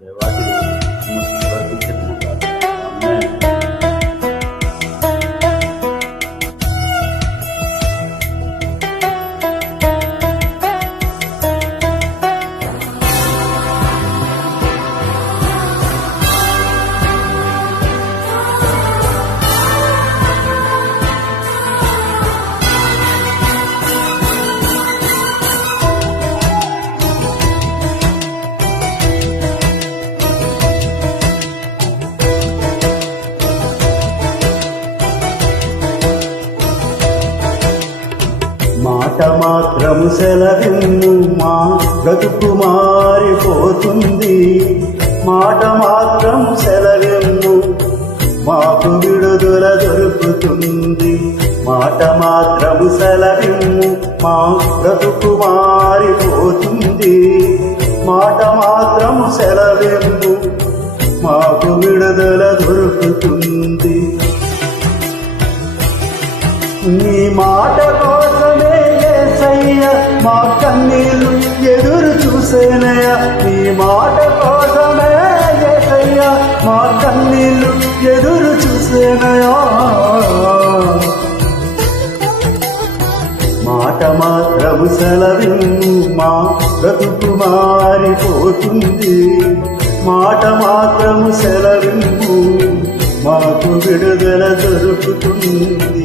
దేవాది వర్తించను ఆమేన్. మాట మాత్రము సెలవిమ్ము మా బ్రతుకు మారిపోతుంది. మాట మాత్రము సెలవిమ్ము మాకు విడుదల దొరుకుతుంది. మాట మాత్రము సెలవిమ్ము మా బ్రతుకు మారిపోతుంది. మాట మాత్రము సెలవిమ్ము మాకు విడుదల దొరుకుతుంది. నీ మాట కోసమే యేసయ్య మా కన్నీళ్లు ఎదురు చూసేనయ్య. నీ మాట కోసమే యేసయ్య మా కన్నీళ్లు ఎదురు చూసేనయ్య. మాట మాత్రము సెలవిమ్ము మా బ్రతుకు మారిపోతుంది. మాట మాత్రము సెలవిమ్ము మాకు విడుదల దొరుకుతుంది.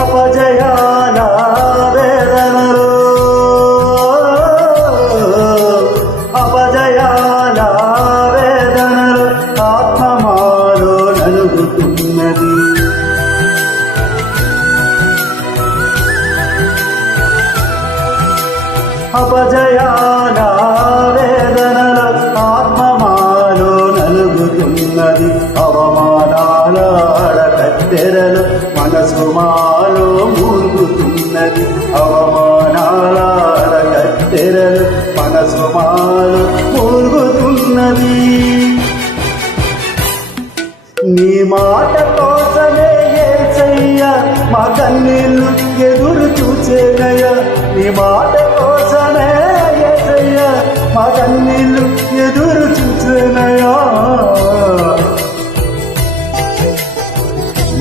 అపజయాల వేదనలో అపజయాల వేదనలో ఆత్మమాలో నలుగుతున్నది. అపజయాల వేదనలో ఆత్మమాలో నలుగుతున్నది. అవమానాల అడకత్తెరలు మనసు మాలో మూలుగుతున్నది. అవమానాల అడకత్తెరలు మనసు మాలో మూలుగుతున్నది. నీ మాట కోసమే యేసయ్య మా కన్నీళ్లు ఎదురు చూసేనయ్య. నీ మాట కోసమే యేసయ్య మా కన్నీళ్లు ఎదురు చూసేనయ్య.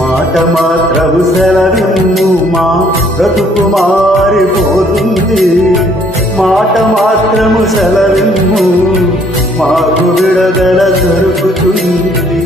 మాట మాత్రము సెలవిమ్ము మా బ్రతుకు మారిపోతుంది. మాట మాత్రము సెలవిమ్ము మాకు విడుదల దొరుకుతుంది.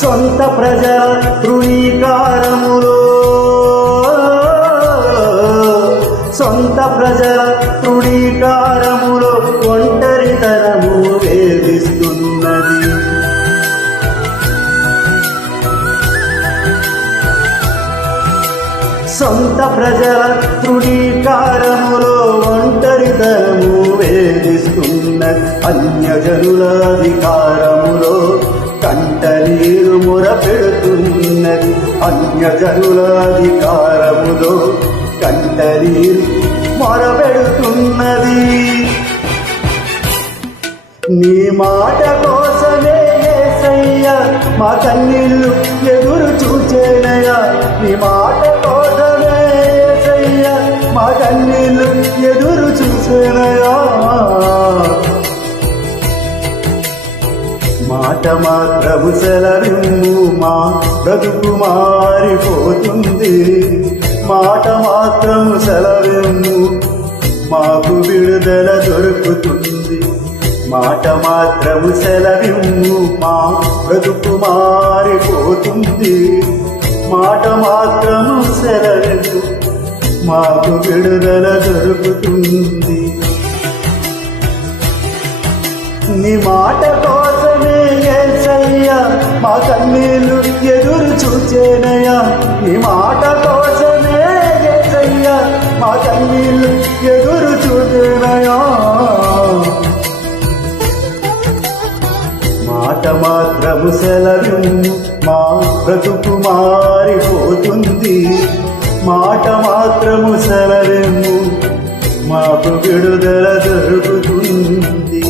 సొంత ప్రజల తృణీకారములో సొంత ప్రజల తృణీకారములో ఒంటరితనము వేధిస్తున్నది. సొంత ప్రజల తృణీకారములో ఒంటరితనము వేధిస్తున్నది. అన్యజనుల అధికారములో కంటనీరు మొరపెడుతున్నది. అన్యజనుల అధికారములో కంటనీరు మొరపెడుతున్నది. నీ మాట కోసమే యేసయ్య మా కన్నీళ్లు ఎదురు చూచే చూసేనయా మాట మాత్రము సెలవిమ్ము మా బ్రతుకు మారిపోతుంది మాట మాత్రము సెలవిమ్ము మాకు విడుదల దొరుకుతుంది మాట మాత్రము సెలవిమ్ము మా బ్రతుకు మారిపోతుంది మాట మాత్రము సెలవిమ్ము మాకు విడుదల దొరుకుతుంది నీ మాట కోసమే యేసయ్యా మా కన్నీళ్ళు ఎదురు చూచేనయ్యా నీ మాట కోసమే యేసయ్యా మా కన్నీళ్ళు ఎదురు చూచేనయ్యా మాట మాత్రము సెలవిమ్ము మా బ్రతుకు మారిపోతుంది మాట మాత్రము సెలవిమ్ము మాకు విడుదల దొరుకుతుంది.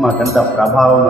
మాకంత ప్రభావం